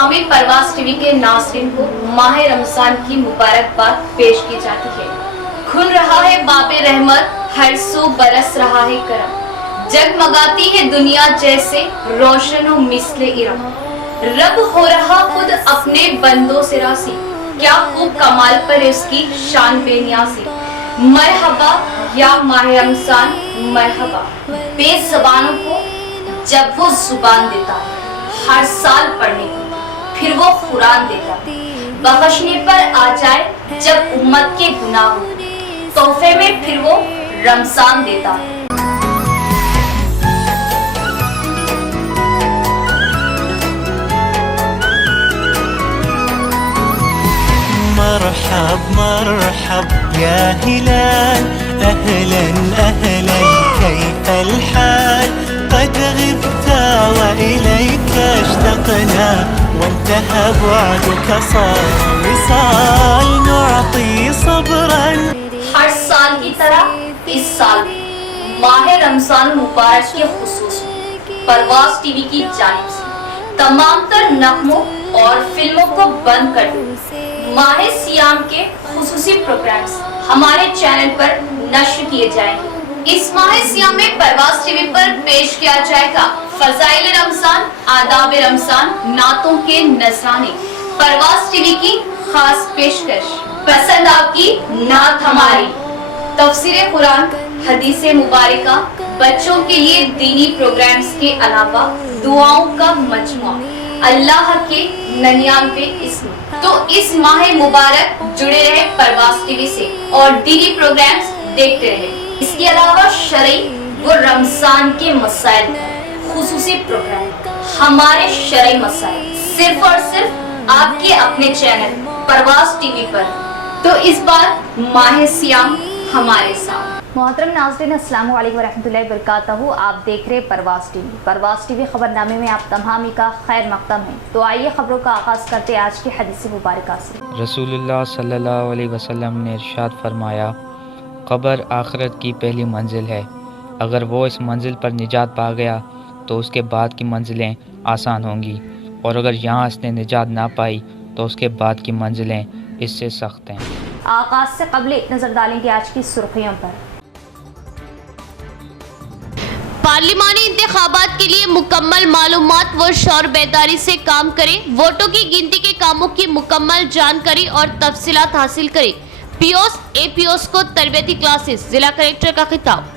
तमामी परवास TV के नाज़रीन को माह रमजान की मुबारकबाद पेश की जाती है। खुल रहा है बाबे रहमत, हर सू बरस रहा है करम, जगमगाती है दुनिया जैसे रोशन व मिस्ले इरम। रब हो रहा खुद अपने बंदों से रासी, क्या खूब कमाल पर उसकी शान बेनियासी। मरहबा या माह रमजान मरहबा, बेज़बानों को जब वो जुबान देता है हर साल पढ़ने को, फिर वो कुरान देता है बख्शने पर आ जाए जब उम्मत के गुनाह हो, तोहफे में फिर वो रमजान देता है। مرحب مرحب يا هلال، أهلا أهلا كيف الحال، قد غبت وإليك اشتقنا، وانتهى بعدك صار وصال، نعطي صبرا। हर साल की तरह इस साल माह रमजान मुबारक के खुसूस में परवास टीवी की जानिब से तमाम तर नगमों और फिल्मों को बंद कर दो। माह सियाम के खुसूसी प्रोग्राम्स हमारे चैनल पर नश्र किए जाएंगे। इस माह सियाम में परवास टीवी पर पेश किया जाएगा फजाइल रमजान, आदाब रमजान, नातों के नजराने। परवास टीवी की खास पेशकश, पसंद आपकी नात हमारी, तफसीर कुरान, हदीसे मुबारका, बच्चों के लिए दीनी प्रोग्राम्स के अलावा दुआओं का मजमुआ, अल्लाह के 99 इस्म। तो इस माह मुबारक जुड़े रहे परवास टीवी से और दीनी प्रोग्राम्स देखते रहे। इसके अलावा शरई व रमजान के मसाइल खुसूसी प्रोग्राम, हमारे शरई मसाइल सिर्फ और सिर्फ आपके अपने चैनल परवास टीवी पर। तो इस बार माह सियाम हमारे साथ। मोहतरम नाज़रीन, अस्सलामु अलैकुम वरहमतुल्लाहि वबरकातुहू। आप देख रहे परवास टीवी। परवास टीवी खबरनामे में आप तमामी का खैर मकदम है। तो आइए खबरों का आगाज़ करते आज की हदीस मुबारक से। रसूलुल्लाह सल्लल्लाहु अलैहि वसल्लम ने इरशाद फरमाया, क़ब्र आखिरत की पहली मंजिल है। अगर वो इस मंजिल पर निजात पा गया तो उसके बाद की मंजिलें आसान होंगी, और अगर यहाँ इसने निजात ना पाई तो उसके बाद की मंजिलें इससे सख्त हैं। आगाज़ से कबल एक नज़र डालेंगे आज की सुर्खियों पर। पार्लिमानी इंतखाबात के लिए मुकम्मल मालूमात व शौर बेदारी से काम करें। वोटों की गिनती के कामों की मुकम्मल जानकारी और तफसीलात हासिल करें। पीओस एपीओस को तरबियती क्लासेस, जिला कलेक्टर का खिताब।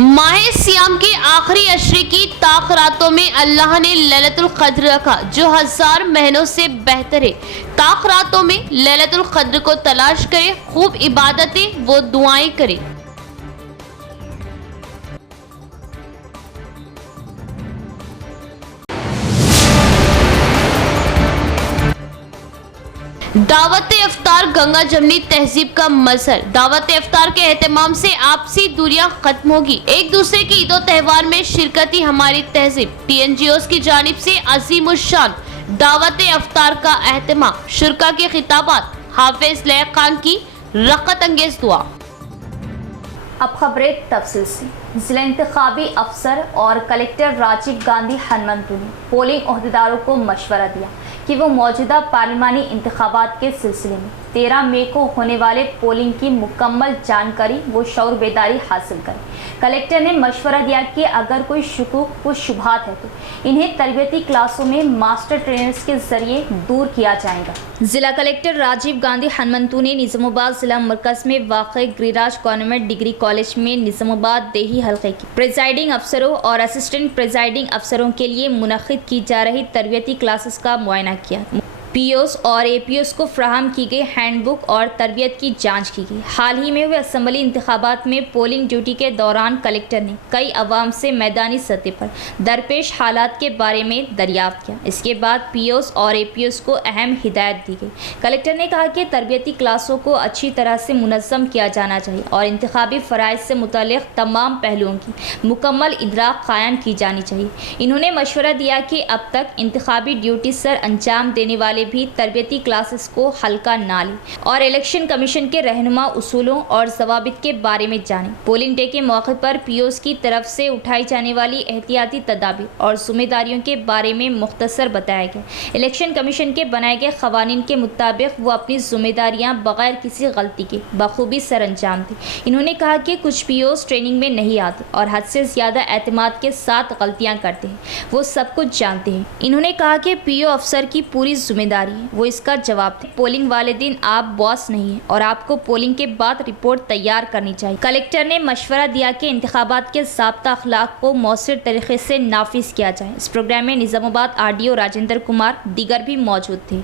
माह सियाम के आखिरी अशरे की ताक रातों में अल्लाह ने लैलतुल क़द्र रखा, जो 1000 महीनों से बेहतर है। ताक रातों में लैलतुल क़द्र को तलाश करें, खूब इबादतें व दुआएं करें। दावत इफ्तार गंगा जमनी तहजीब का मजहर। दावत इफ्तार के एहतमाम से आपसी दूरियां खत्म होगी। एक दूसरे की ईदो त्योहार में शिरकती हमारी तहजीब। टीएनजीओस की जानिब से अजीम उश्शान दावत इफ्तार का एहतमाम। शुरका के खिताबात, हाफिज लैक खान की रक़त अंगेज दुआ। अब खबरें तफसील से। जिला इंतखाबी अफसर और कलेक्टर राजीव गांधी हनुमंतु ने पोलिंग अहदेदारों को मशवरा दिया कि वो मौजूदा पार्लिमानी इंतखाबात के सिलसिले में 13 मई को होने वाले पोलिंग की मुकम्मल जानकारी व शौर बेदारी हासिल करें। कलेक्टर ने मशवरा दिया कि अगर कोई शुकूक व शुबहात है तो इन्हें तरबियती क्लासों में मास्टर ट्रेनर्स के जरिए दूर किया जाएगा। जिला कलेक्टर राजीव गांधी हनुमंतु ने निज़ामाबाद जिला मरकज में वाक़ गिरिराज गवर्नमेंट डिग्री कॉलेज में निज़ामाबाद देही हल्के की प्रेजाइडिंग अफसरों और असिस्टेंट प्रेजाइडिंग अफसरों के लिए मुनक़िद की जा रही तरबियती क्लासेस का मुआयना किया। पीओस और एपीओस को फ्राहम की गई हैंडबुक और तरबियत की जांच की गई। हाल ही में हुए असम्बली इंतखाबात में पोलिंग ड्यूटी के दौरान कलेक्टर ने कई अवाम से मैदानी सतह पर दरपेश हालात के बारे में दरियाफ्त किया। इसके बाद पीओस और एपीओस को अहम हिदायत दी गई। कलेक्टर ने कहा कि तरबियती क्लासों को अच्छी तरह से मुनज़्ज़म किया जाना चाहिए और इंतखाबी फ़राइज़ से मुतल्लिक़ तमाम पहलुओं की मुकम्मल इदराक कायम की जानी चाहिए। इन्होंने मशवरा दिया कि अब तक इंतखाबी ड्यूटी सर अंजाम देने वाले भी तरबियती क्लासेस को हल्का ना लें और इलेक्शन कमीशन के रहनुमा उसूलों और ज़वाबित के बारे में जानें। पोलिंग डे के मौके पर पीओस की तरफ से उठाई जाने वाली एहतियाती तदाबीर और जिम्मेदारियों के बारे में मुख्तसर बताया गया। इलेक्शन कमीशन के बनाए गए क़वानीन के मुताबिक वो अपनी जिम्मेदारियाँ बगैर किसी गलती के बखूबी सर अंजाम दें। इन्होंने कहा कि कुछ पीओस ट्रेनिंग में नहीं आते और हद से ज़्यादा एतमाद के साथ गलतियाँ करते हैं, वो सब कुछ जानते हैं। इन्होंने कहा कि पीओ अफसर की पूरी जिम्मेदारी है, वो इसका जवाब दें। पोलिंग वाले दिन आप बॉस नहीं हैं और आपको पोलिंग के बाद रिपोर्ट तैयार करनी चाहिए। कलेक्टर ने मशवरा दिया कि इंतखाबात के ज़ाब्ता अखलाक को मौसर तरीके से नाफिज किया जाए। इस प्रोग्राम में निज़ामाबाद आरडीओ राजेंद्र कुमार दीगर भी मौजूद थे।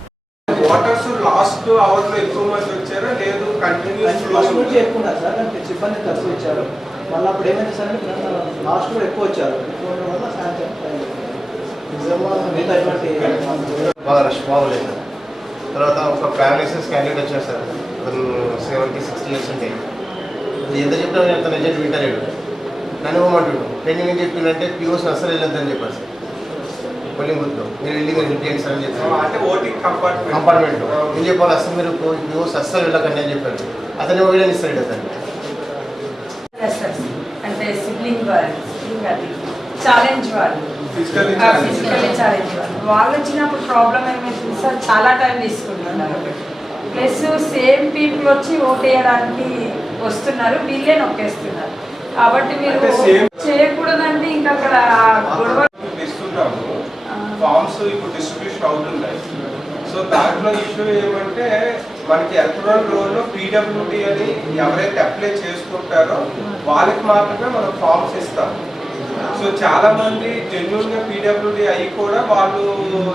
వాటర్స్ లాస్ట్ అవర్ లో ఎక్కువ మంది వచ్చారా లేదు కంటిన్యూస్ ఫ్లో నుంచి ఎక్కువ ఉన్నారు సార్, అంటే సిబ్బంది తక్కువ ఇచ్చారు. మళ్ళీ అప్పుడు ఏమైంది సార్ అంటే లాస్ట్ కూడా ఎక్కువ వచ్చారు, ఎక్కువ ఉండడం వల్ల సాయంత్రం మిగతా ఎటువంటి బాగా రష్ బాగోలేదు. తర్వాత ఒక ప్యారాలైసిస్ క్యాండిడేట్ వచ్చారు సార్, అతను 70-60 ఇయర్స్ ఉంటే ఎంత చెప్పినా అతను నిజం వింటలేడు. నన్ను ఇవ్వమంటాడు. ట్రైనింగ్ ఏం చెప్పిందంటే పీఓస్ అస్సలు వెళ్ళొద్దని చెప్పారు సార్. పోలింగ్ బూత్లో మీరు వెళ్ళి మీరు హెల్ప్ చేయండి సార్ అని చెప్పారు. అంటే ఓటింగ్ కంపార్ట్మెంట్ ఏం చెప్పాలి, అసలు మీరు పీఓస్ అస్సలు వెళ్ళకండి అని చెప్పారు. అతను వీడని ఇస్తాడు అతను. అంటే సిబ్లింగ్ వాళ్ళు అది ఛాలెంజ్ వాళ్ళు ఫిజికల్లీ ఛాలెంజ్ వాళ్ళు వచ్చినప్పుడు ప్రాబ్లం ఏమైంది సార్, చాలా టైం తీసుకుంటున్నారు. ప్లస్ సేమ్ పీపుల్ వచ్చి ఓట్ వేయడానికి వస్తున్నారు, వీళ్ళే నొక్కేస్తున్నారు. కాబట్టి మీరు చేయకూడదండి. ఇంకా అక్కడ గొడవ ఇస్తున్నాము, ఫార్మ్స్ ఇప్పుడు డిస్ట్రిబ్యూషన్ అవుతున్నాయి. సో దాంట్లో ఇష్యూ ఏమంటే మనకి ఎలక్టరల్ రోల్లో పీడబ్ల్యూడీ అని ఎవరైతే అప్లై చేసుకుంటారో వాళ్ళకి మాత్రమే మనం ఫార్మ్స్ ఇస్తాం. సో చాలా మంది జెన్యున్గా పీడబ్ల్యూడీ అయ్యి కూడా వాళ్ళు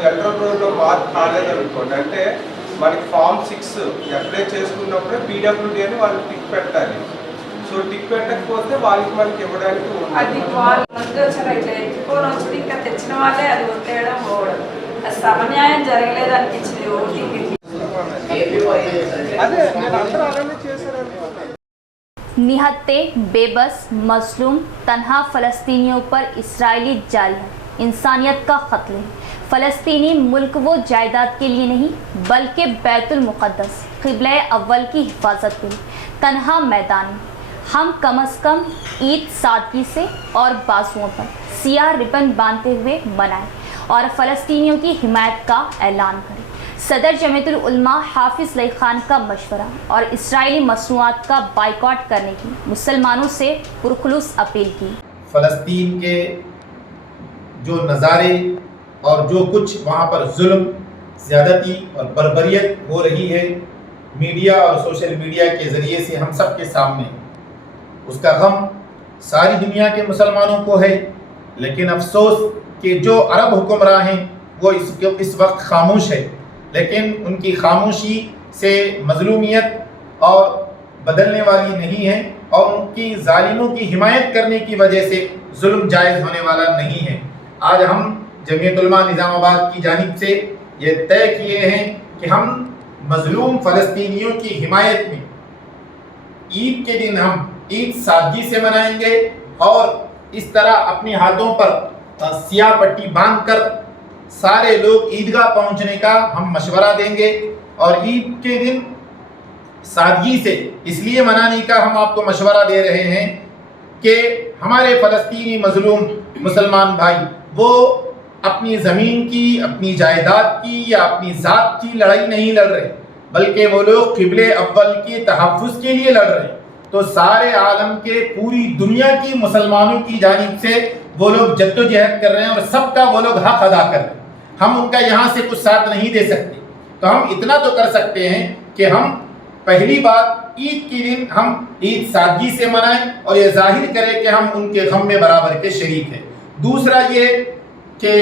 ఎలక్టరల్ రోల్లో మార్క్ కాలేదనుకోండి, అంటే మనకి ఫార్మ్ 6 అప్లై చేసుకున్నప్పుడే పీడబ్ల్యూడీ అని వాళ్ళు టిక్ పెట్టాలి. సో టిక్ పెట్టకపోతే వాళ్ళకి మనకి ఇవ్వడానికి అది వాళ్ళు ముందు వచ్చారు, ఇట్లా ఎత్తుకొని వచ్చి ఇంకా తెచ్చిన వాళ్ళే అది ఒట్టేయడం పోవడం, సమన్యాయం జరగలేదు అనిపించింది ఓటింగ్కి. అదే నేను అందరూ అలానే చేశారని. निहत्ते बेबस मजलूम तन्हा फ़लस्तीनियों पर इसराइली जारी है इंसानियत का क़त्ल है। फ़लस्तीनी मुल्क वो जायदाद के लिए नहीं बल्कि बैतुल मुक़द्दस क़िबला अव्वल की हिफाजत के लिए तन्हा मैदान में हम कम अज़ कम ईद सादगी से और बाजुओं पर सियाह रिबन बांधते हुए मनाएं और फ़लस्तीनियों की हिमायत का ऐलान करें। सदर जमीयतुल उलमा हाफिज़ लई खान का मशवरा और इसराइली मसनूआत का बाइकॉट करने की मुसलमानों से पुरखुलूस अपील की। फ़लस्तीन के जो नज़ारे और जो कुछ वहाँ पर जुल्म, ज़्यादती और बर्बरियत हो रही है, मीडिया और सोशल मीडिया के ज़रिए से हम सब के सामने, उसका गम सारी दुनिया के मुसलमानों को है। लेकिन अफसोस कि जो अरब हुक्मरान हैं वो इस वक्त खामोश है, लेकिन उनकी खामोशी से मज़लूमियत और बदलने वाली नहीं है और उनकी जालिमों की हिमायत करने की वजह से जुल्म जायज़ होने वाला नहीं है। आज हम जमीयत उलमा निज़ामाबाद की जानिब से ये तय किए हैं कि हम मज़लूम फ़लस्तीनियों की हिमायत में ईद के दिन हम ईद सादगी से मनाएंगे और इस तरह अपने हाथों पर सियाह पट्टी बांध कर सारे लोग ईदगाह पहुंचने का हम मशवरा देंगे और ईद के दिन सादगी से इसलिए मनाने का हम आपको मशवरा दे रहे हैं कि हमारे फ़लस्तीनी मज़लूम मुसलमान भाई वो अपनी ज़मीन की, अपनी जायदाद की या अपनी ज़ात की लड़ाई नहीं लड़ रहे, बल्कि वो लोग क़िबले अव्वल के तहफ़्फ़ुज़ के लिए लड़ रहे हैं। तो सारे आलम के पूरी दुनिया की मुसलमानों की जानिब से वो लोग जद्दोजहद कर रहे हैं और सबका वो लोग हक़ अदा कर रहे हैं। हम उनका यहाँ से कुछ साथ नहीं दे सकते, तो हम इतना तो कर सकते हैं कि हम पहली बात ईद के दिन हम ईद सादगी से मनाएं और ये जाहिर करें कि हम उनके गम में बराबर के शरीक हैं। दूसरा ये कि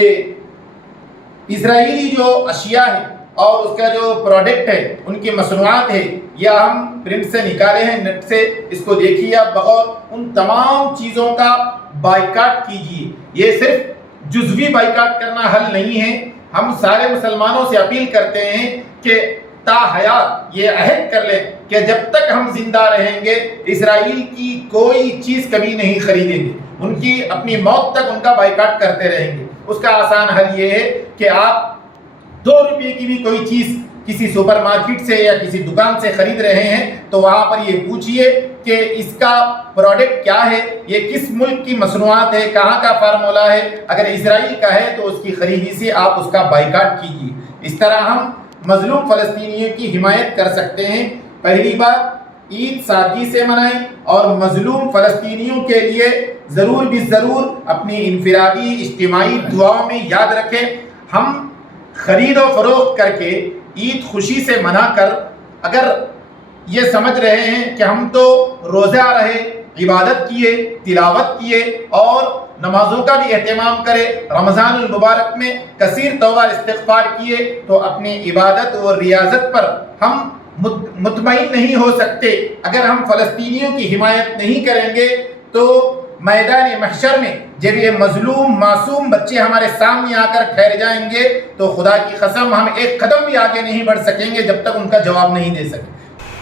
इजराइली जो अशिया है और उसका जो प्रोडक्ट है, उनकी मसनूआत है, या हम प्रिंट से निकाले हैं, नेट से इसको देखिए आप, और उन तमाम चीज़ों का बाइकाट कीजिए। ये सिर्फ जुज़वी बाइकाट करना हल नहीं है। हम सारे मुसलमानों से अपील करते हैं कि ताहयात ये अहद कर लें कि जब तक हम जिंदा रहेंगे इसराइल की कोई चीज़ कभी नहीं खरीदेंगे, उनकी अपनी मौत तक उनका बाइकाट करते रहेंगे। उसका आसान हल ये है कि आप 2 रुपये की भी कोई चीज़ किसी सुपरमार्केट से या किसी दुकान से खरीद रहे हैं तो वहाँ पर ये पूछिए कि इसका प्रोडक्ट क्या है, ये किस मुल्क की मसनूआत है, कहाँ का फार्मूला है। अगर इजराइल का है तो उसकी खरीदी से आप उसका बाइकाट कीजिए। इस तरह हम मजलूम फ़लस्तीनियों की हिमायत कर सकते हैं। पहली बात, ईद सादगी से मनाएं और मजलूम फ़लस्तीनियों के लिए ज़रूर भी ज़रूर अपनी इनफरादी इज्तिमाई दुआओं में याद रखें। हम ख़रीद और फ़रोख्त करके ईद खुशी से मना कर अगर ये समझ रहे हैं कि हम तो रोज़ा रहे, इबादत किए, तिलावत किए और नमाज़ों का भी एहतमाम करें, रमज़ानुल मुबारक में कसीर तौबा इस्तिग़फ़ार किए, तो अपनी इबादत और रियाज़त पर हम मुतमईन नहीं हो सकते। अगर हम फ़लस्तीनियों की हिमायत नहीं करेंगे तो मैदान महशर में जब ये मजलूम मासूम बच्चे हमारे सामने आकर ठहर जाएंगे तो खुदा की कसम हम एक कदम भी आगे नहीं बढ़ सकेंगे जब तक उनका जवाब नहीं दे सकें।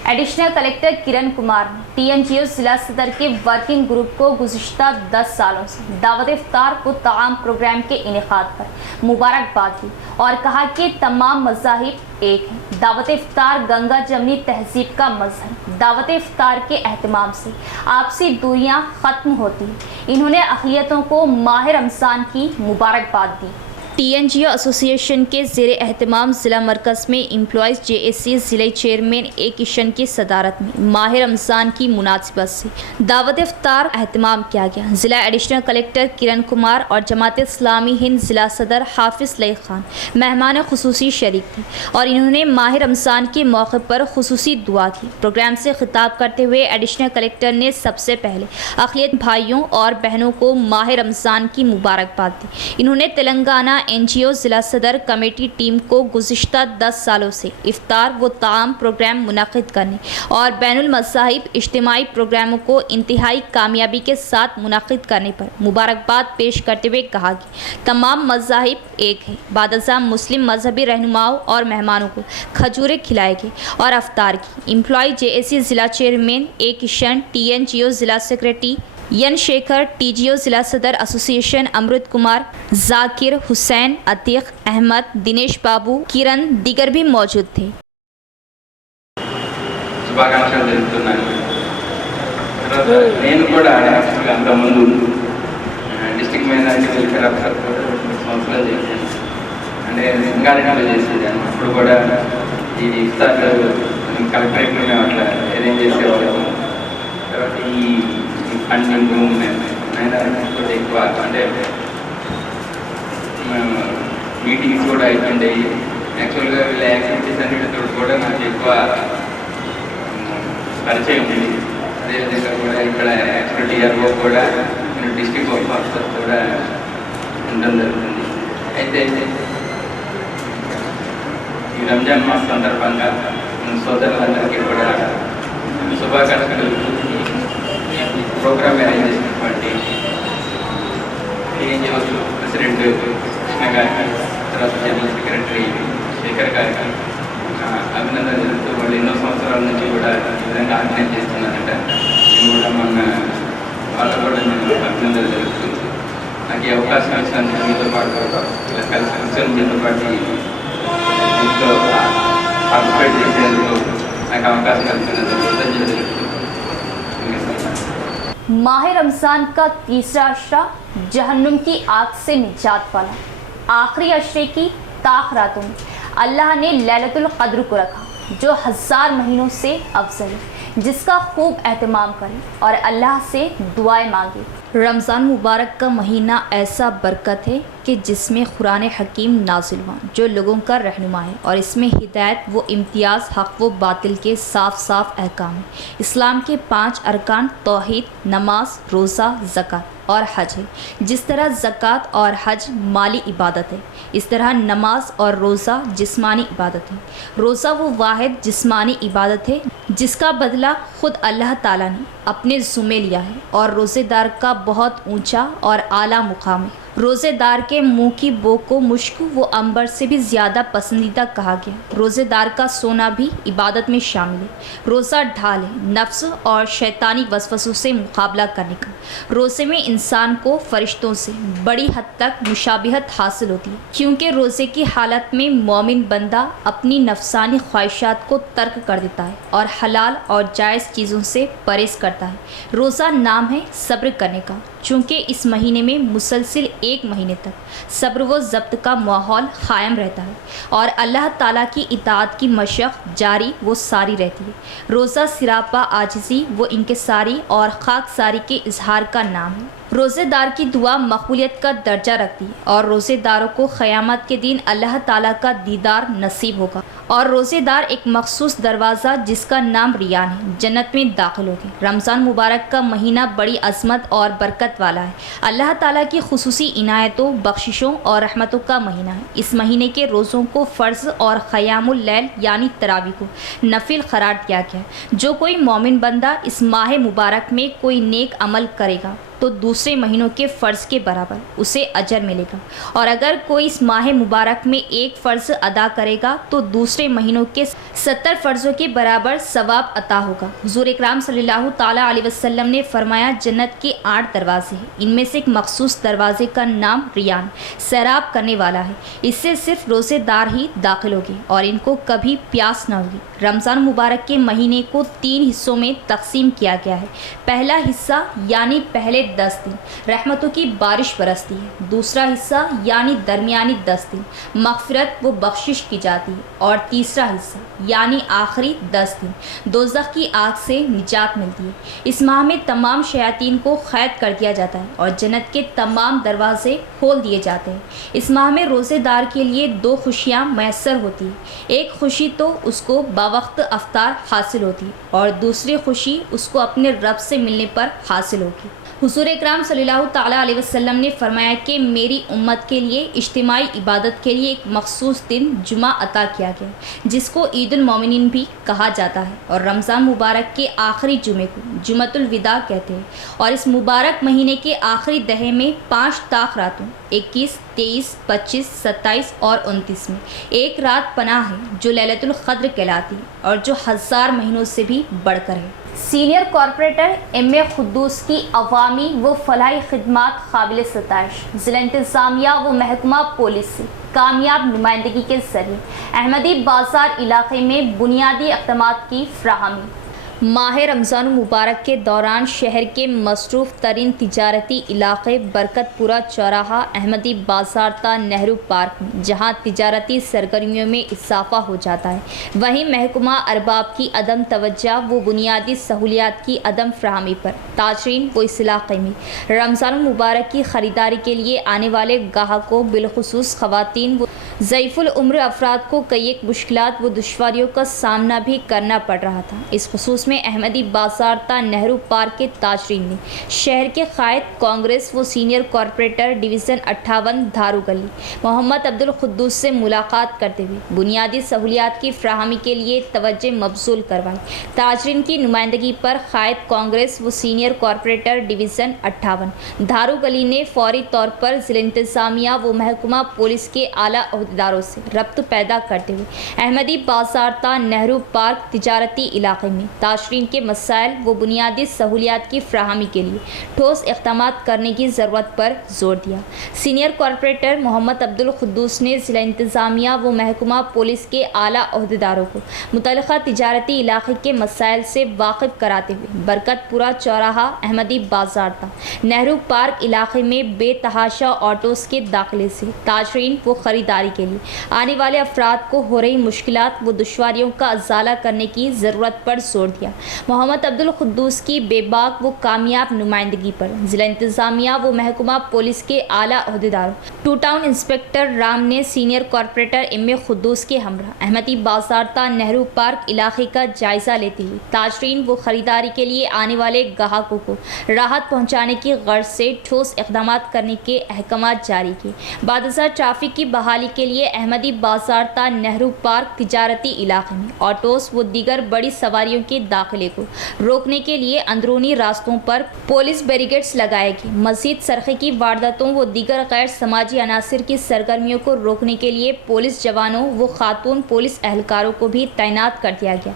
एडिशनल कलेक्टर किरण कुमार ने TNGO जिला सदर के वर्किंग ग्रुप को गुज़िश्ता 10 सालों से दावत इफ्तार को ताम प्रोग्राम के इनेकाद पर मुबारकबाद दी और कहा कि तमाम मज़ाहिब एक हैं। दावत इफ्तार गंगा जमनी तहजीब का मजहर। दावत इफ्तार के एहतमाम से आपसी दूरियां ख़त्म होती हैं। इन्होंने अक़लियतों को माह रमज़ान की मुबारकबाद दी। TNGO एसोसिएशन के ज़ेर एहतमाम ज़िला मरकज़ में एम्प्लॉइज़ JAC ज़िले चेयरमैन A किशन की सदारत में माह रमज़ान की मुनासिबत से दावत इफ्तार एहतमाम किया गया। ज़िला एडिशनल कलेक्टर किरण कुमार और जमात इस्लामी हिंद ज़िला सदर हाफिज़ लई खान मेहमान खुसूसी शरीक थे और इन्होंने माह रमज़ान के मौके पर खुसूसी दुआ की। प्रोग्राम से खिताब करते हुए एडिशनल कलेक्टर ने सबसे पहले अक़लियत भाइयों और बहनों को माह रमज़ान की मुबारकबाद दी। इन्होंने तेलंगाना NGO ज़िला सदर कमेटी टीम को गुज़िश्ता 10 सालों से इफ्तार व ताम प्रोग्राम मुनक़िद करने और बैनुल मज़ाहिब इज्तिमाई प्रोग्रामों को इंतहाई कामयाबी के साथ मुनक़िद करने पर मुबारकबाद पेश करते हुए कहा कि तमाम मज़ाहिब एक है। बादशाह मुस्लिम मजहबी रहनुमाओं और मेहमानों को खजूरें खिलाए गए और अफ्तार की। एम्प्लॉय JAC ज़िला चेयरमैन A किशन, TNGO ज़िला सेक्रेटरी यन शेखर, TGO ज़िला सदर एसोसिएशन अमृत कुमार, जाकिर हुसैन, अतीक अहमद, दिनेश बाबू, किरण दीगर भी मौजूद थे। శుభాకాంక్షలు తెలుపుతున్నాను। నేను కూడా అంతకుముందు డిస్ట్రిక్ట్ మైనారిటీ వెల్ఫేర్ ఆఫీసర్ సంవత్సరాలు చేశాను, అంటే రంగారెడ్డిలో చేసేదాన్ని। అప్పుడు కూడా ఈ ఇఫ్తార్లు కలెక్టరేట్లో మేము అట్లా అరేంజ్ చేసేవాళ్ళము। తర్వాత ఈ ఫండింగ్ మైనారిటీ కూడా ఎక్కువ అంటే మీటింగ్స్ కూడా అయిపోయింది। యాక్చువల్గా వీళ్ళ యాక్టివిటీస్ అన్నిటితో కూడా నాకు ఎక్కువ పరిచయం ఉంది। అదేవిధంగా కూడా ఇక్కడ యాక్చువల్ DRO కూడా నేను డిస్ట్రిక్ట్ ఆఫీసర్ కూడా ఉండడం జరుగుతుంది। అయితే ఈ రంజాన్ మాసం సందర్భంగా సోదరులందరికీ కూడా శుభాకాంక్షలు। ప్రోగ్రామ్ అరేంజ్ చేసినటువంటి TNGO ప్రెసిడెంట్ కృష్ణ గారికి, తర్వాత జనరల్ సెక్రటరీ శేఖర్ గారికి అభినందన జరుగుతూ వాళ్ళు ఎన్నో సంవత్సరాల నుంచి కూడా ఈ విధంగా ఆర్గనైజ్ చేస్తున్నారంట। నేను కూడా మన వాళ్ళకు కూడా నేను అభినందన జరుగుతూ నాకు ఈ అవకాశం ఇచ్చినందుకు మీతో పాటు ఇలా కలిసి కూర్చొని మీతో పాటు ఇంట్లో పార్టిసిపేట్ చేసేందుకు నాకు అవకాశం కల్పించినందుకు కృతజ్ఞతలు జరుగుతూ माह रमज़ान का तीसरा अशरा जहन्नुम की आग से निजात पाना। आखिरी अशरे की ताख रातों में अल्लाह ने लैलतुल क़द्र को रखा जो 1000 महीनों से अफजल है, जिसका खूब एहतमाम करें और अल्लाह से दुआएं मांगे। रमज़ान मुबारक का महीना ऐसा बरकत है कि जिसमें कुरान हकीम नाजिल हुआ जो लोगों का रहनुमा है और इसमें हिदायत व इम्तियाज़ हक़ व बातिल के साफ साफ अहकाम है। इस्लाम के 5 अरकान तौहीद, नमाज, रोज़ा, ज़कात और हज है। जिस तरह ज़कात और हज माली इबादत है, इस तरह नमाज और रोज़ा जिस्मानी इबादत है। रोज़ा वो वाहिद जिस्मानी इबादत है जिसका बदला ख़ुद अल्लाह ताला ने अपने ज़ुम्मे लिया है और रोज़ेदार का बहुत ऊंचा और आला मुकाम है। रोज़े दार के मुंह की बो को मुश्क व अंबर से भी ज़्यादा पसंदीदा कहा गया। रोज़े दार का सोना भी इबादत में शामिल है। रोज़ा ढाल है नफ्स और शैतानी वसवसों से मुकाबला करने का। रोज़े में इंसान को फरिश्तों से बड़ी हद तक मुशाबिहत हासिल होती है, क्योंकि रोज़े की हालत में मोमिन बंदा अपनी नफसानी ख्वाहिशात को तर्क कर देता है और हलाल और जायज़ चीज़ों से परहेज़ करता है। रोज़ा नाम है सब्र करने का, चूँकि इस महीने में मुसलसिल एक महीने तक सब्र व ज़ब्त का माहौल क़ायम रहता है और अल्लाह ताला की इताअत की मशक़ जारी व सारी रहती है। रोज़ा सिरापा आजिज़ी व इंकिसारी और खाकसारी के इजहार का नाम है। रोज़ेदार की दुआ मकबूलियत का दर्जा रखती है और रोज़ेदारों को क़यामत के दिन अल्लाह ताला का दीदार नसीब होगा और रोज़ेदार एक मखसूस दरवाज़ा जिसका नाम रियान है जन्नत में दाखिल होंगे। रमज़ान मुबारक का महीना बड़ी अज़मत और बरकत वाला है। अल्लाह ताला की खुसूसी इनायतों, बख्शिशों और रहमतों का महीना है। इस महीने के रोज़ों को फ़र्ज़ और क़यामुल लैल यानी तरावी को नफिल करार दिया गया है। जो कोई मोमिन बंदा इस माह मुबारक में कोई नेक अमल करेगा तो दूसरे महीनों के फ़र्ज़ के बराबर उसे अजर मिलेगा, और अगर कोई इस माह मुबारक में एक फ़र्ज़ अदा करेगा तो दूसरे महीनों के 70 फ़र्ज़ों के बराबर सवाब अता होगा। हुज़ूर इकराम सल्लल्लाहु ताला अलैहि वसल्लम ने फरमाया, जन्नत के 8 दरवाजे हैं, इनमें से एक मखसूस दरवाजे का नाम रियान सैराब करने वाला है। इससे सिर्फ रोज़ेदार ही दाखिल होंगे और इनको कभी प्यास न होगी। रमज़ान मुबारक के महीने को 3 हिस्सों में तकसीम किया गया है। पहला हिस्सा यानी पहले 10 दिन रहमतों की बारिश बरसती है। दूसरा हिस्सा यानी दरमियानी 10 दिन मग़फ़िरत व बख्शिश की जाती है, और तीसरा हिस्सा यानी आखिरी 10 दिन दोज़ख की आग से निजात मिलती है। इस माह में तमाम शयातीन को क़ैद कर दिया जाता है और जन्नत के तमाम दरवाजे खोल दिए जाते हैं। इस माह में रोज़ेदार के लिए 2 खुशियाँ मैसर होती हैं। एक खुशी तो उसको बावक्त अफ्तार हासिल होती है और दूसरी खुशी उसको अपने रब से मिलने पर हासिल होगी। हुज़ूर इकराम सल्लल्लाहु ताला अलैहि वसल्लम ने फरमाया कि मेरी उम्मत के लिए इज्तिमाई इबादत के लिए एक मखसूस दिन जुमा अता किया गया, जिसको ईदुल मोमिनीन भी कहा जाता है, और रमज़ान मुबारक के आखिरी जुमे को जुमतुल विदा कहते हैं। और इस मुबारक महीने के आखिरी दहे में 5 ताक रातों 21, 23, 25, 27 और 29 में एक रात पनाह है जो लैलतुल क़द्र कहलाती है और जो 1000 महीनों से भी बढ़कर है। Senior corporator MA. खुद्दूस की अवामी व फलाही खिदमात काबिल सताइश। ज़िला इंतज़ामिया व महकमा पुलिस से कामयाब नुमाइंदगी के ज़रिए अहमदी बाज़ार इलाक़े में बुनियादी इक़दामात की फ़राहमी। माह रमज़ान मुबारक के दौरान शहर के मसरूफ़ तरीन तिजारती इलाक़े बरकतपुरा चौराहा अहमदी बाज़ार ता नेहरू पार्क में जहाँ तिजारती सरगर्मियों में इजाफ़ा हो जाता है, वहीं महकमा अरबाब की अदम तवज्जो व बुनियादी सहूलियात की अदम फ़राहमी पर ताजरीन वो इस इलाक़े में रमज़ान मुबारक की ख़रीदारी के लिए आने वाले गाहकों बिलखुसूस ख़वातीन व ज़ईफ़ुल उम्र अफराद को कई एक मुश्किलात व दुश्वारियों का सामना भी करना पड़ रहा था। इस खुसूस में अहमदी बाज़ार ता नेहरू पार्क के ताजरीन ने शहर के कायद कांग्रेस व सीनियर कॉरपोरेटर डिवीज़न 58 धारू गली मोहम्मद अब्दुल खुद्दूस से मुलाकात करते हुए बुनियादी सहूलियात की फ़राहमी के लिए तवज्जो मबसूल करवाई। ताजरीन की नुमाइंदगी पर कायद कांग्रेस व सीनियर कॉरपोरेटर डिवीज़न 58 धारू गली ने फौरी तौर पर ज़िला इंतज़ामिया व महकमा पुलिस के आला अहदेदारों से रब्त पैदा करते हुए अहमदी बाज़ार ता नेहरू पार्क तिजारती इलाक़े में ताजरीन के मसाइल व बुनियादी सहूलियात की फ़राहमी के लिए ठोस इक़दामात करने की ज़रूरत पर जोर दिया। सीनियर कॉरपोरेटर मोहम्मद अब्दुल खुद्दूस ने ज़िला इंतज़ामिया व महकमा पुलिस के आला अहदेदारों को मुतल्लिक़ा तिजारती इलाक़े के मसाइल से वाकिफ़ कराते हुए बरकतपुरा चौराहा अहमदी बाज़ार ता नेहरू पार्क इलाक़े में बेतहाशा ऑटोज़ के दाखिले से ताजरीन व ख़रीदारी के लिए आने वाले अफराद को हो रही मुश्किलात व दुश्वारियों का अजाला करने की ज़रूरत पर जोर दिया। मोहम्मद अब्दुल खुद्दूस की बेबाक व कामयाब नुमाइंदगी पर ज़िला इंतज़ामिया व महकमा पुलिस के आला अहदेदारों टू टाउन इंस्पेक्टर राम ने सीनियर कॉरपोरेटर एम.ए. खुद्दूस के हमरा अहमदी बाज़ार ता नेहरू पार्क इलाक़े का जायज़ा लेते हुए ताजरीन व ख़रीदारी के लिए आने वाले ग्राहकों को राहत पहुँचाने की गर्ज से ठोस इक़दामात करने के अहकामात जारी किए। बादशाह ट्रैफिक की बहाली के लिए अहमदी बाज़ार ता नेहरू पार्क तिजारती इलाक़े में ऑटोज़ व दीगर बड़ी सवारियों के दाखिले को रोकने के लिए अंदरूनी रास्तों पर पुलिस बैरिकेड्स लगाए गए। मजीद सरखे की वारदातों व दीगर गैर समाजी अनासर की सरगर्मियों को रोकने के लिए पुलिस जवानों व खातून पुलिस एहलकारों को भी तैनात कर दिया गया।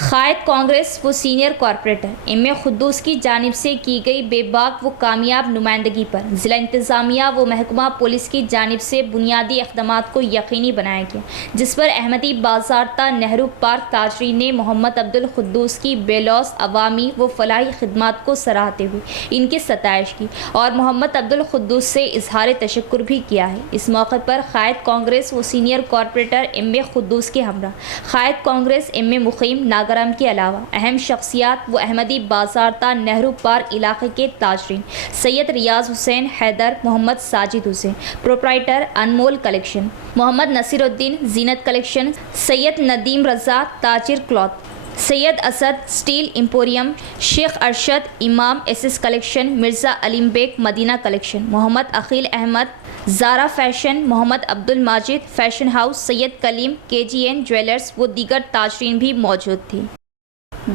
कायद कांग्रेस व सीनियर कॉरपोरेटर एम.ए. खुद्दूस की जानिब से की गई बेबाक व कामयाब नुमाइंदगी पर ज़िला इंतज़ामिया व महकमा पुलिस की जानिब से बुनियादी इक़दामात को यकीनी बनाया गया, जिस पर अहमदी बाजार ता नेहरू पार्क ताजरीन ने मोहम्मद अब्दुल खुद्दूस की बेलौस अवामी व फलाही खिदमात को सराहते हुए इनकी सताइश की और मोहम्मद अब्दुल खुद्दूस से इजहार तशक्कुर भी किया है। इस मौके पर कायद कांग्रेस व सीनियर कॉरपोरेटर एम.ए. खुद्दूस के हमरा कायद कांग्रेस एम.ए. मुकीम नागरम के अलावा अहम शख्सियात व अहमदी बाजार ता नेहरू पार्क इलाके के ताजरीन Syed Riyaz Hussain Haider, Mohammed Sajid Hussain proprietor Anmol collection, Mohammed Naseeruddin Zeenat collection, Syed Nadeem Raza Tajir cloth, Syed Asad steel emporium, Sheikh Arshad Imam SS collection, Mirza Aleem Baig Madina collection, Mohammed Aqeel Ahmed Zara fashion, Mohammed Abdul Majid fashion house, Syed Kaleem KGN jewellers व दीगर ताजरीन भी मौजूद थी।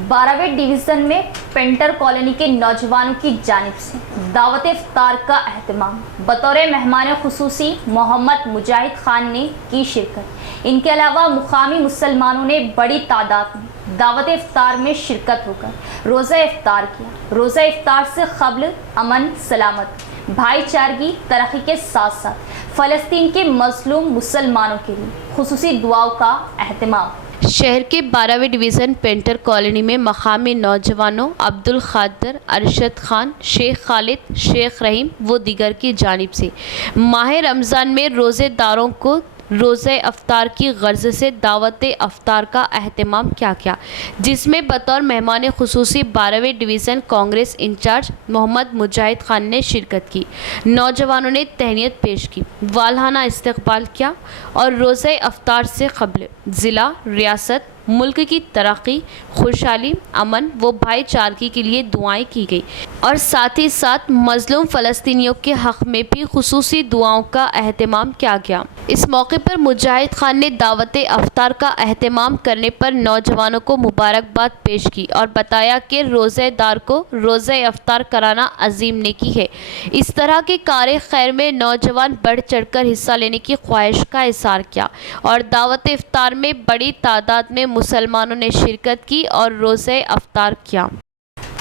12वें डिवीज़न में पेंटर कॉलोनी के नौजवानों की जानिब से दावत इफ्तार का अहतमाम। बतौर मेहमान खुसूसी मोहम्मद मुजाहिद खान ने की शिरकत। इनके अलावा मुकामी मुसलमानों ने बड़ी तादाद में दावत इफ्तार में शिरकत होकर रोज़ा इफ्तार किया। रोज़ा इफ्तार से क़ब्ल अमन, सलामत, भाईचारगी, तरक्की के साथ साथ फ़लस्तीन के मज़लूम मुसलमानों के लिए खुसूसी दुआओं का अहतमाम। शहर के 12वें डिवीज़न पेंटर कॉलोनी में मकामी नौजवानों अब्दुल खादर, अरशद खान, शेख खालिद, शेख रहीम व दीगर की जानिब से माह रमज़ान में रोज़ेदारों को रोज़े अफ्तार की गर्ज से दावत अफ्तार का अहतमाम किया गया, जिसमें बतौर मेहमान खुसूसी 12वें डिवीज़न कांग्रेस इंचार्ज मोहम्मद मुजाहिद खान ने शिरकत की। नौजवानों ने तहनीत पेश की, वालहाना इस्तकबाल किया और रोज़े अफ्तार से क़ब्ल ज़िला, रियासत, मुल्क की तरक्की, खुशहाली, अमन व भाईचारगी के लिए दुआएं की गई और साथ ही साथ मजलूम फ़लस्तीनियों के हक़ में भी खुसूसी दुआओं का अहतमाम किया गया। इस मौके पर मुजाहिद खान ने दावत अफ्तार का अहतमाम करने पर नौजवानों को मुबारकबाद पेश की और बताया कि रोज़ेदार को रोज़े अफ्तार कराना अजीम नेकी है। इस तरह के कार खैर में नौजवान बढ़ चढ़ कर हिस्सा लेने की ख्वाहिश का इज़हार किया और दावत इफ्तार में बड़ी तादाद में मुसलमानों ने शिरकत की और रोज़े अफ्तार किया।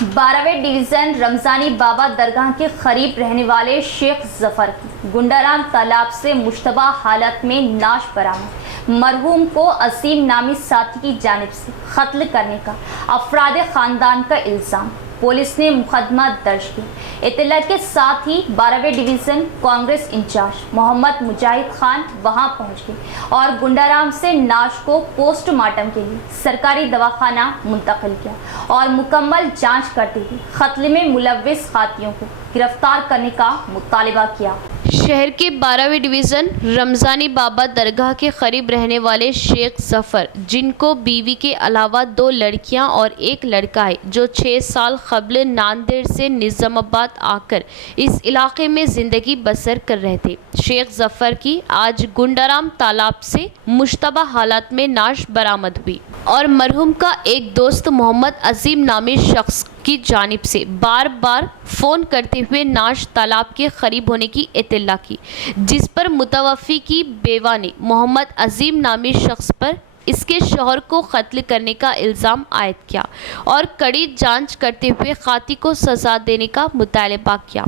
12वें डिवीज़न रमज़ानी बाबा दरगाह के करीब रहने वाले शेख जफ़र की गुंडाराम तालाब से मुश्तबा हालत में नाश बरामद। मरहूम को असीम नामी साथी की जानिब से कत्ल करने का अफराद ख़ानदान का इल्ज़ाम। पुलिस ने मुकदमा दर्ज किया। इत्तला के साथ ही 12वें डिवीज़न कांग्रेस इंचार्ज मोहम्मद मुजाहिद खान वहां पहुंच गए और गुंडाराम से नाश को पोस्टमार्टम के लिए सरकारी दवाखाना मुंतकिल किया और मुकम्मल जांच करते हुए कत्ल में मुलव्विस खातियों को गिरफ्तार करने का मुतालिबा किया। शहर के 12वें डिवीज़न रमज़ानी बाबा दरगाह के करीब रहने वाले शेख जफ़र, जिनको बीवी के अलावा 2 लड़कियां और 1 लड़का है, जो 6 साल क़ब्ल नांदेड़ से निज़ामाबाद आकर इस इलाके में ज़िंदगी बसर कर रहे थे। शेख जफ़र की आज गुंडाराम तालाब से मुश्तबा हालात में नाश बरामद हुई और मरहूम का एक दोस्त मोहम्मद अजीम नामी शख्स की जानिब से बार बार फ़ोन करते हुए नाश तालाब के करीब होने की इत्तला की, जिस पर मुतवफ़ी की बेवा ने मोहम्मद अजीम नामी शख्स पर इसके शौहर को कत्ल करने का इल्ज़ाम आयद किया और कड़ी जांच करते हुए खाती को सज़ा देने का मुतालबा किया।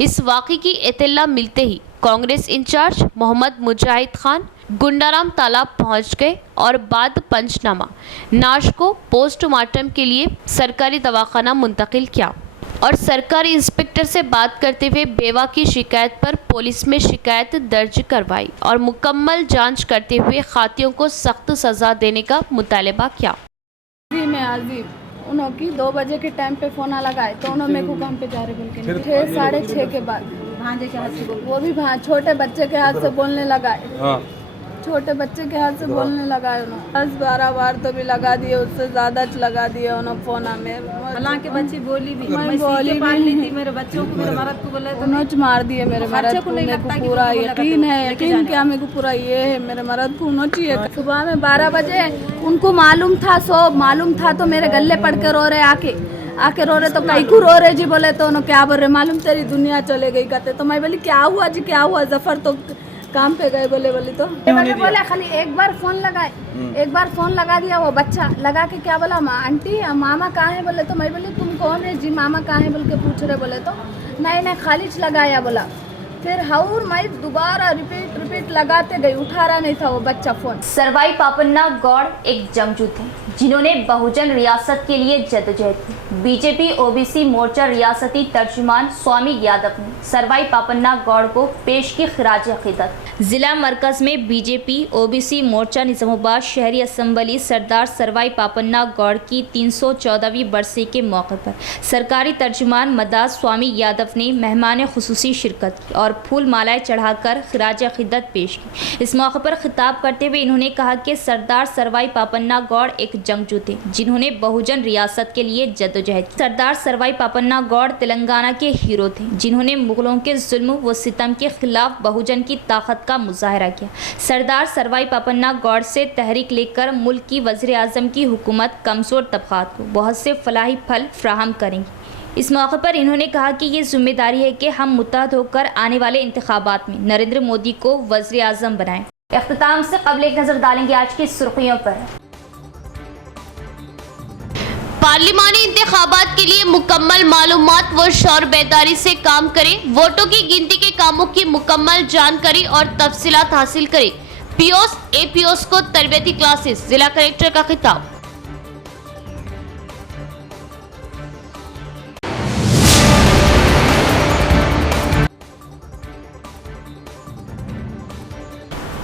इस वाक़े की इत्तला मिलते ही कांग्रेस इंचार्ज मोहम्मद मुजाहिद खान गुंडाराम तालाब पहुंच गए और बाद पंचनामा नाश को पोस्टमार्टम के लिए सरकारी दवाखाना मुंतकिल किया और सरकारी इंस्पेक्टर से बात करते हुए बेवा की शिकायत पर पुलिस में शिकायत दर्ज करवाई और मुकम्मल जांच करते हुए खातियों को सख्त सज़ा देने का मुतालबा किया। जी मैं आज़ीब उन्होंने 2 बजे के टाइम पे फ़ोन लगाए तो उन्होंने मेरे को काम पे जा रहे बोल के 6 साढ़े 6 के बाद भांजे के हाथ से वो भी छोटे बच्चे के हाथ से बोलने लगाए छोटे बच्चे के हाथ से बोलने लगा है उन्होंने 10-12 बार तो भी लगा दिए, उससे ज़्यादा लगा दिए उन्होंने फोन में। हालांकि बच्ची बोली भी, मैं बोली पाल ली थी, मेरे बच्चों को, मेरे मर्द को बोला तो उन्होंने मार दिए मेरे मर्द को। मेरे को पूरा यकीन है, यकीन क्या मेरे को पूरा ये है, मेरे मर्द को होना चाहिए। सुबह में 12 बजे उनको मालूम था, सब मालूम था, तो मेरे गले पड़ के रो रहे, आके रो रहे, तो कई को रो रहे जी। बोले तो उन्होंने क्या बोल रहे, मालूम तेरी दुनिया चले गई कहते। तो मैं बोली क्या हुआ जी, क्या हुआ? जफर तो काम पे गए बोले तो बोले खाली एक बार फोन लगाए, एक बार फोन लगा दिया। वो बच्चा लगा के क्या बोला, आंटी मामा कहाँ है? बोले तो मैं बोली तुम कौन है जी, मामा कहाँ है बोल के पूछ रहे। बोले तो नहीं खाली लगाया बोला। फिर हाउर मैं दोबारा रिपीट लगाते गई, उठा रहा नहीं था वो बच्चा फोन। सरवाई पापन्ना गौड़ एक जंगजू थे जिन्होंने बहुजन रियासत के लिए जद्दोजहद की। बीजेपी ओबीसी मोर्चा रियासती तर्जुमान स्वामी यादव ने सरवाई पापन्ना गौड़ को पेश की खिराज अकीदत। जिला मरकज में बीजेपी ओबीसी मोर्चा निजामुद्दीन शहरी असम्बली सरदार सरवाई पापन्ना गौड़ की 314वीं बरसी के मौके पर सरकारी तर्जुमान मदाद स्वामी यादव ने मेहमान खुसूसी शिरकत की और फूल मालाएं चढ़ाकर खिराज अकीदत पेश की। इस मौके पर खिताब करते हुए इन्होंने कहा कि सरदार सरवाई पापन्ना गौड़ एक जंगजू थे जिन्होंने बहुजन रियासत के लिए जद्दोजहद की। सरदार सरवाई पापन्ना गौड़ तेलंगाना के हीरो थे जिन्होंने मुगलों के जुल्म व सितम के खिलाफ बहुजन की ताकत का मुजाहरा किया। सरदार सरवाई पापन्ना गौड़ से तहरीक लेकर मुल्क की वज़ीर आज़म की हुकूमत कमज़ोर तबक़ात को बहुत से फलाही फल फ्राहम करेंगी। इस मौके पर इन्होंने कहा कि ये जिम्मेदारी है कि हम मुत्तहद होकर आने वाले इंतखाबात में नरेंद्र मोदी को वज़ीर आज़म बनाएं। इख्तिताम से कबल एक नज़र डालेंगे आज की सुर्खियों पर। पार्लिमानी इंतखाबात के लिए मुकम्मल मालूमात व शौर बेदारी से काम करें। वोटों की गिनती के कामों की मुकम्मल जानकारी और तफसीलात हासिल करें। पीओस एपीओस को तरबियती क्लासेस, जिला कलेक्टर का खिताब।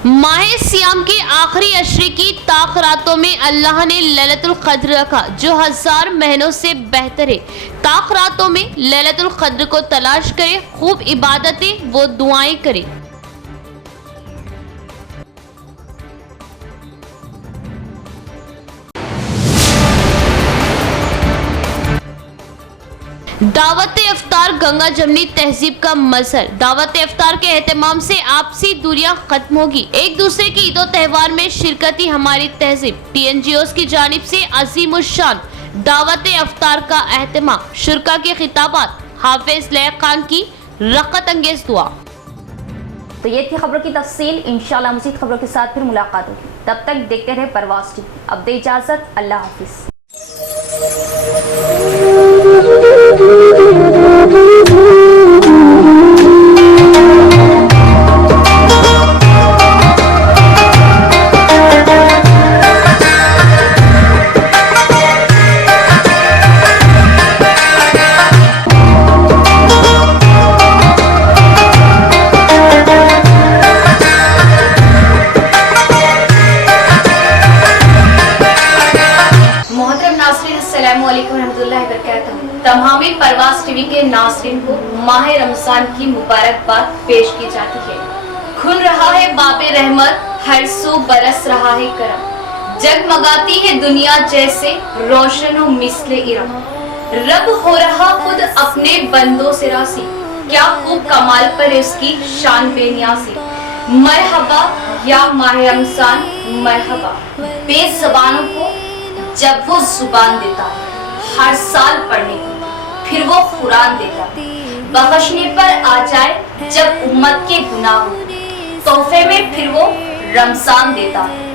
माह सियाम के आखिरी अशरे की ताक रातों में अल्लाह ने लैलतुल क़द्र रखा जो 1000 महीनों से बेहतर है। ताक रातों में लैलतुल क़द्र को तलाश करें, खूब इबादतें व दुआएं करें। दावत इफ्तार गंगा जमनी तहजीब का मजहर। दावत इफ्तार के एहतमाम से आपसी दूरियां खत्म होगी। एक दूसरे की ईदो त्योहार में शिरकत ही हमारी तहजीब। TNGOs की जानिब से अजीम उस शान दावत इफ्तार का एहतमाम। शुरका के खिताबात, हाफिज लैक खान की रक़त अंगेज दुआ। तो ये थी खबरों की तफसील। इंशाल्लाह मज़ीद खबरों के साथ फिर मुलाकात होगी। तब तक देखते रहे परवाज़ टीवी। अब दे इजाज़त, अल्लाह हाफिज़। तमाम परवाज़ टीवी के नाज़रीन को माह रमज़ान की मुबारकबाद पेश की जाती है। खुल रहा है बाबे रहमत, हर सू बरस रहा है करम, जगमगाती है दुनिया जैसे रोशन व मिस्ले इरम। रब हो रहा खुद अपने बंदों से रासी, क्या खूब कमाल पर इसकी शान बेनियासी। मरहबा या माह रमज़ान मरहबा, बेज़बानों को जब वो जुबान देता है हर साल पढ़ने को, फिर वो कुरान देता है बख्शने पर आ जाए जब उम्मत के गुनाह हो, तोहफे में फिर वो रमजान देता है।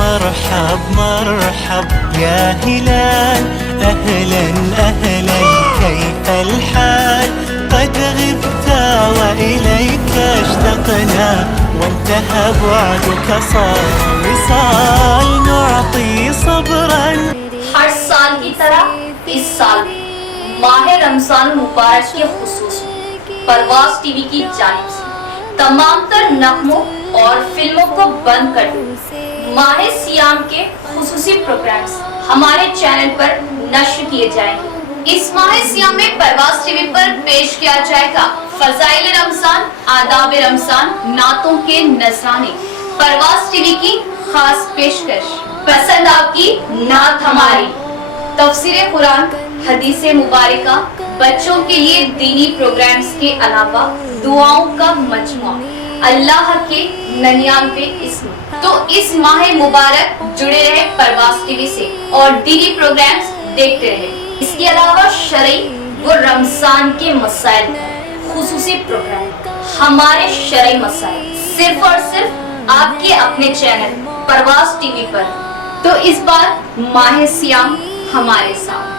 مرحب مرحب يا هلال أهلا أهلا كيف الحال قد غبت وإليك اشتقنا وانتهى بعدك صار وصال نعطي صبرا। हर साल की तरह इस साल माह रमजान मुबारक के खुसूस परवाज़ टीवी की जानिब से तमाम तर नगमों और फिल्मों को बंद कर दो। माह सियाम के खुसूसी प्रोग्राम्स हमारे चैनल पर नश्र किए जाएंगे। इस माह सियाम में परवाज टीवी पर पेश किया जाएगा फजाइल रमजान, आदाब रमजान, नातों के नजराने। परवाज टीवी की खास पेशकश, पसंद आपकी नात हमारी, तफसीर कुरान, हदीसे मुबारका, बच्चों के लिए दीनी प्रोग्राम्स के अलावा दुआओं का मजमुआ, अल्लाह के 99 इस्म। तो इस माह मुबारक जुड़े रहे परवाज टीवी से और दीनी प्रोग्राम्स देखते रहे। इसके अलावा शरई व रमजान के मसाइल खुसूसी प्रोग्राम, हमारे शरई मसाइल, सिर्फ और सिर्फ आपके अपने चैनल परवाज टीवी पर। तो इस बार माह सियाम हमारे साथ।